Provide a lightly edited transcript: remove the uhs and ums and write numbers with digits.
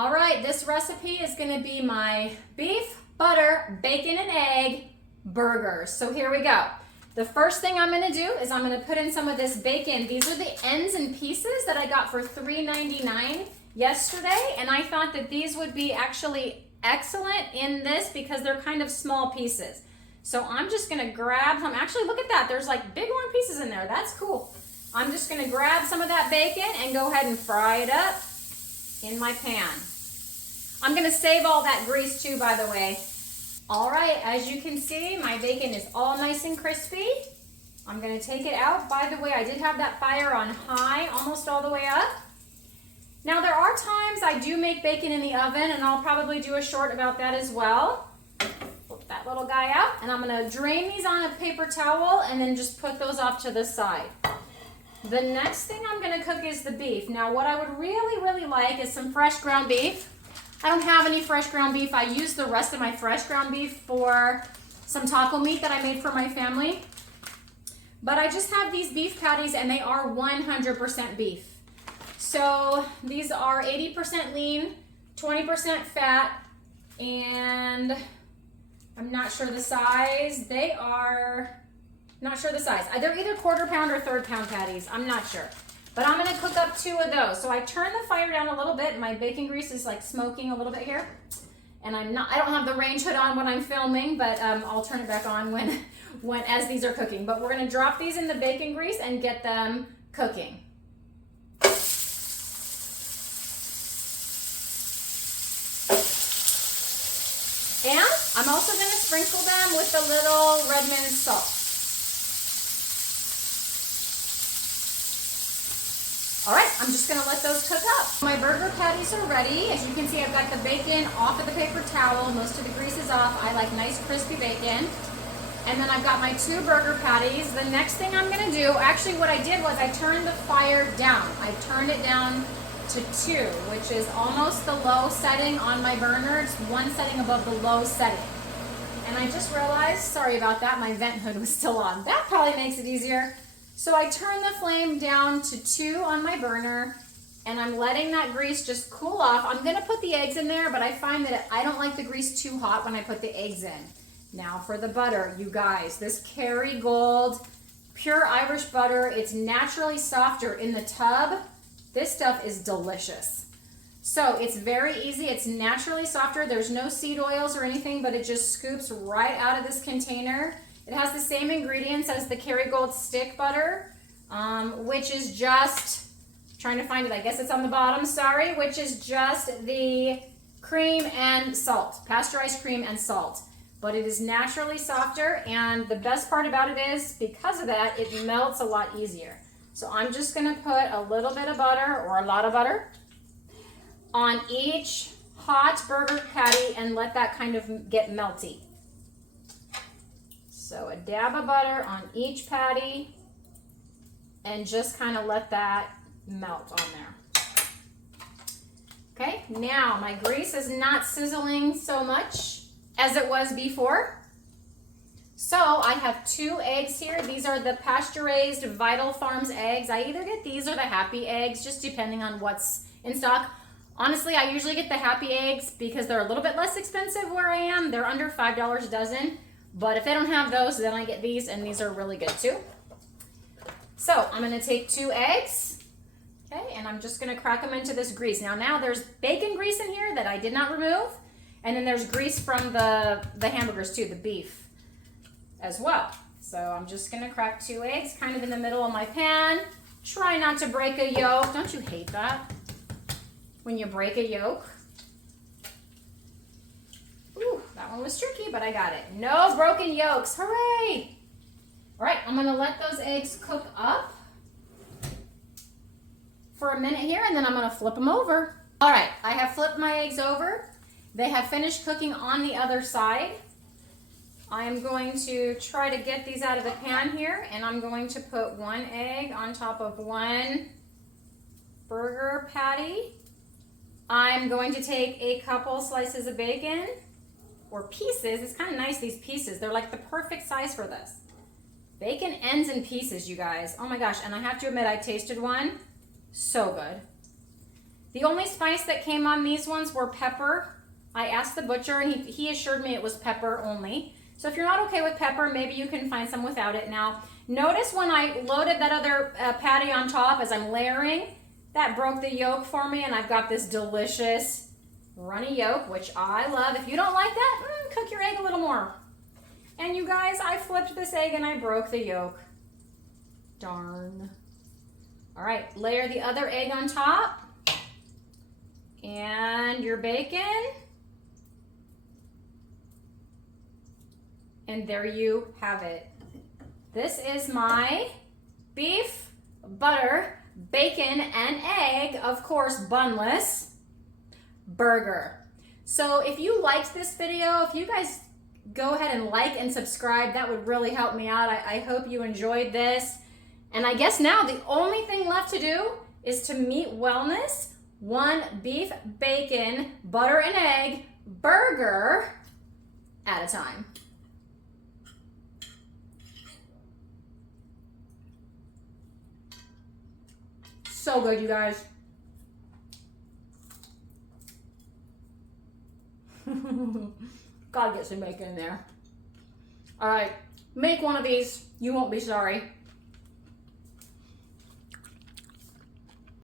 All right, this recipe is gonna be my beef, butter, bacon, and egg burgers. So here we go. The first thing I'm gonna do is I'm gonna put in some of this bacon. These are the ends and pieces that I got for $3.99 yesterday, and I thought that these would be actually excellent in this because they're kind of small pieces. So I'm just gonna grab some. Actually, look at that. There's like big long pieces in there. That's cool. I'm just gonna grab some of that bacon and go ahead and fry it up in my pan. I'm gonna save all that grease too, by the way. All right, as you can see, my bacon is all nice and crispy. I'm gonna take it out. By the way, I did have that fire on high almost all the way up. Now there are times I do make bacon in the oven, and I'll probably do a short about that as well. Flip that little guy out, and I'm gonna drain these on a paper towel and then just put those off to the side. The next thing I'm gonna cook is the beef. Now what I would really like is some fresh ground beef. I don't have any fresh ground beef. I used the rest of my fresh ground beef for some taco meat that I made for my family. But I just have these beef patties and they are 100% beef. So these are 80% lean, 20% fat, and I'm not sure the size. They are not sure the size. They're either quarter pound or third pound patties. I'm not sure. But I'm gonna cook up 2 of those. So I turn the fire down a little bit. My bacon grease is like smoking a little bit here. And I don't have the range hood on when I'm filming, but I'll turn it back on as these are cooking. But we're gonna drop these in the bacon grease and get them cooking. And I'm also gonna sprinkle them with a little red mint salt. All right, I'm just gonna let those cook up. My burger patties are ready. As you can see, I've got the bacon off of the paper towel. Most of the grease is off. I like nice crispy bacon. And then I've got my 2 burger patties. The next thing I'm gonna do, actually what I did was I turned the fire down. I turned it down to 2, which is almost the low setting on my burner. It's 1 setting above the low setting. And I just realized, sorry about that, my vent hood was still on. That probably makes it easier. So I turn the flame down to 2 on my burner, and I'm letting that grease just cool off. I'm gonna put the eggs in there, but I find that I don't like the grease too hot when I put the eggs in. Now for the butter, you guys, this Kerrygold pure Irish butter, it's naturally softer in the tub. This stuff is delicious. So it's very easy, it's naturally softer. There's no seed oils or anything, but it just scoops right out of this container. It has the same ingredients as the Kerrygold stick butter, which is just, trying to find it, I guess it's on the bottom, sorry, which is just the cream and salt, pasteurized cream and salt. But it is naturally softer, and the best part about it is, because of that, it melts a lot easier. So I'm just gonna put a little bit of butter, or a lot of butter, on each hot burger patty and let that kind of get melty. So a dab of butter on each patty and just kind of let that melt on there. Okay, now my grease is not sizzling so much as it was before. So I have 2 eggs here. These are the pasture-raised Vital Farms eggs. I either get these or the Happy eggs, just depending on what's in stock. Honestly, I usually get the Happy eggs because they're a little bit less expensive where I am. They're under $5 a dozen. But if they don't have those, then I get these, and these are really good too. So I'm gonna take 2 eggs, okay, and I'm just gonna crack them into this grease. Now there's bacon grease in here that I did not remove, and then there's grease from the hamburgers too, the beef as well. So I'm just gonna crack 2 eggs kind of in the middle of my pan. Try not to break a yolk. Don't you hate that? When you break a yolk? Ooh, that one was tricky, but I got it. No broken yolks, hooray! All right, I'm gonna let those eggs cook up for a minute here, and then I'm gonna flip them over. All right, I have flipped my eggs over. They have finished cooking on the other side. I am going to try to get these out of the pan here, and I'm going to put 1 egg on top of 1 burger patty. I'm going to take a couple slices of bacon, or pieces. It's kind of nice, these pieces. They're like the perfect size for this. Bacon ends in pieces, you guys. Oh my gosh, and I have to admit, I tasted one. So good. The only spice that came on these ones were pepper. I asked the butcher and he assured me it was pepper only. So if you're not okay with pepper, maybe you can find some without it. Now, notice when I loaded that other patty on top as I'm layering, that broke the yolk for me, and I've got this delicious runny yolk, which I love. If you don't like that, cook your egg a little more. And you guys, I flipped this egg and I broke the yolk. Darn. All right, layer the other egg on top. And your bacon. And there you have it. This is my beef, butter, bacon, and egg, of course, bunless burger. So if you liked this video, if you guys go ahead and like and subscribe, that would really help me out. I hope you enjoyed this. And I guess now the only thing left to do is to meet wellness, one beef, bacon, butter, and egg burger at a time. So good, you guys. Gotta get some bacon in there. All right, make one of these. You won't be sorry.